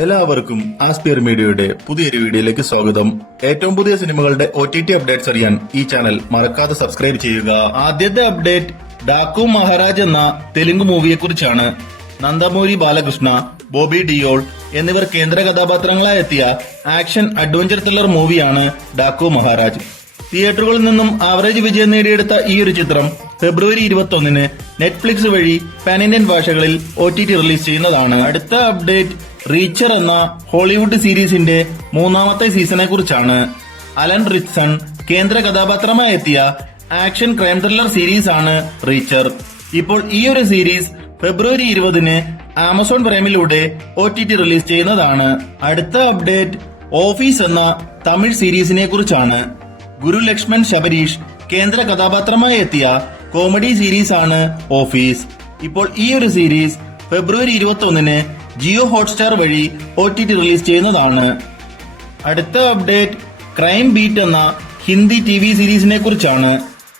എല്ലാവർക്കും ആസ്പിയർ മീഡിയയുടെ പുതിയൊരു വീഡിയോയിലേക്ക് സ്വാഗതം. ഏറ്റവും പുതിയ സിനിമകളുടെ OTT അപ്ഡേറ്റ്സ് അറിയാൻ ഈ ചാനൽ മറക്കാതെ സബ്സ്ക്രൈബ് ചെയ്യുക. ആദ്യത്തെ അപ്ഡേറ്റ് ഡാക്കു മഹാരാജ് എന്ന തെലുങ്ക് മൂവിയെക്കുറിച്ചാണ്. നന്ദമൂരി ബാലകൃഷ്ണ, ബോബി ഡിയോൾ എന്നിവർ കേന്ദ്ര കഥാപാത്രങ്ങളായി എത്തിയ ആക്ഷൻ അഡ്വഞ്ചർ ത്രില്ലർ മൂവിയാണ് ഡാക്കു മഹാരാജ്. തിയേറ്ററുകളിൽ നിന്നും ആവറേജ് വിജയം നേടിയെടുത്ത ഈ ഒരു ചിത്രം ഫെബ്രുവരി 21-ന് നെറ്റ്ഫ്ലിക്സ് വഴി പാൻ ഇന്ത്യൻ ഭാഷകളിൽ OTT റിലീസ് ചെയ്യുന്നതാണ്. അടുത്ത അപ്ഡേറ്റ് റീച്ചർ എന്ന ഹോളിവുഡ് സീരീസിന്റെ മൂന്നാമത്തെ സീസണെ കുറിച്ചാണ്. അലൻ റിച്ച്സൺ കേന്ദ്ര കഥാപാത്രമായി എത്തിയ ആക്ഷൻ ക്രൈം ത്രില്ലർ സീരീസ് ആണ് റീച്ചർ. ഇപ്പോൾ ഈ ഒരു സീരീസ് ഫെബ്രുവരി 20-ന് ആമസോൺ പ്രൈമിലൂടെ OTT റിലീസ് ചെയ്യുന്നതാണ്. അടുത്ത അപ്ഡേറ്റ് ഓഫീസ് എന്ന തമിഴ് സീരീസിനെ കുറിച്ചാണ്. ഗുരു ലക്ഷ്മൺ ശബരീഷ് കേന്ദ്ര കഥാപാത്രമായി എത്തിയ കോമഡി സീരീസ് ആണ് ഓഫീസ്. ഇപ്പോൾ ഈ ഒരു സീരീസ് ഫെബ്രുവരി 21-ന് ജിയോ ഹോട്ട്സ്റ്റാർ വഴി OTT റിലീസ് ചെയ്യുന്നതാണ്. അടുത്ത അപ്ഡേറ്റ് ക്രൈം ബീറ്റ് എന്ന ഹിന്ദി TV സീരീസിനെ കുറിച്ചാണ്.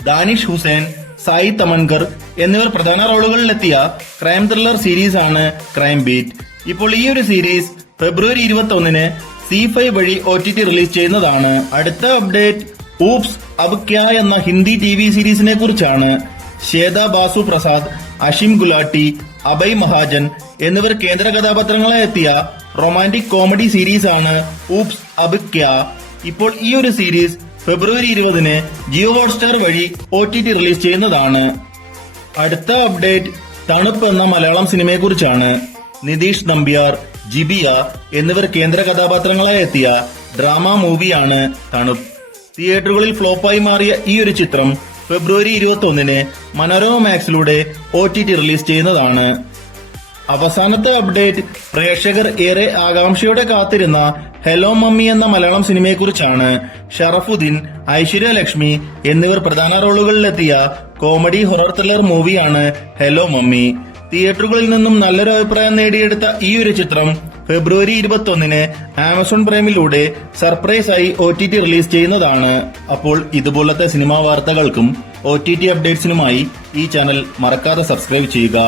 ദാനിഷ് ഹുസൈൻ, സായി തമൻകർ എന്നിവർ പ്രധാന റോളുകളിലെത്തിയ ക്രൈം ത്രില്ലർ സീരീസ് ആണ് ക്രൈം ബീറ്റ്. ഇപ്പോൾ ഈ ഒരു സീരീസ് ഫെബ്രുവരി 21-ന് C5 വഴി OTT റിലീസ് ചെയ്യുന്നതാണ്. അടുത്ത അപ്ഡേറ്റ് ഊപ്സ് അബ് ക്യാ എന്ന ഹിന്ദി TV സീരീസിനെ കുറിച്ചാണ്. ശ്വേത ബാസു പ്രസാദ്, അഷിം ഗുലാട്ടി, അഭയ് മഹാജൻ എന്നിവർ കേന്ദ്ര കഥാപാത്രങ്ങളായി എത്തിയ റൊമാന്റിക് കോമഡി സീരീസ് ആണ് ഊപ്സ് അബ് ക്യാ. ഇപ്പോൾ ഈ ഒരു സീരീസ് ഫെബ്രുവരി 20-ന് ജിയോ ഹോട്ട്സ്റ്റാർ വഴി OTT റിലീസ് ചെയ്യുന്നതാണ്. അടുത്ത അപ്ഡേറ്റ് തണുപ്പ് എന്ന മലയാളം സിനിമയെ കുറിച്ചാണ്. നിതീഷ് നമ്പ്യാർ, ജിബിയ എന്നിവർ കേന്ദ്ര കഥാപാത്രങ്ങളായി എത്തിയ ഡ്രാമ മൂവിയാണ് തണുപ്പ്. തിയേറ്ററുകളിൽ ഫ്ലോപ്പായി മാറിയ ഈ ഒരു ചിത്രം ഫെബ്രുവരി 21-ന് മനോരമ മാക്സിലൂടെ OTT റിലീസ് ചെയ്യുന്നതാണ്. അവസാനത്തെ അപ്ഡേറ്റ് പ്രേക്ഷകർ ഏറെ ആകാംക്ഷയോടെ കാത്തിരുന്ന ഹലോ മമ്മി എന്ന മലയാളം സിനിമയെക്കുറിച്ചാണ്. ഷറഫുദ്ദീൻ, ഐശ്വര്യ ലക്ഷ്മി എന്നിവർ പ്രധാന റോളുകളിലെത്തിയ കോമഡി ഹൊറർ ത്രില്ലർ മൂവിയാണ് ഹലോ മമ്മി. തിയേറ്ററുകളിൽ നിന്നും നല്ലൊരു അഭിപ്രായം നേടിയെടുത്ത ഈ ഒരു ചിത്രം ഫെബ്രുവരി 21-ന് ആമസോൺ പ്രൈമിലൂടെ സർപ്രൈസ് ആയി OTT റിലീസ് ചെയ്യുന്നതാണ്. അപ്പോൾ ഇതുപോലത്തെ സിനിമാ വാർത്തകൾക്കും OTT അപ്ഡേറ്റ്സിനുമായി ഈ ചാനൽ മറക്കാതെ സബ്സ്ക്രൈബ് ചെയ്യുക.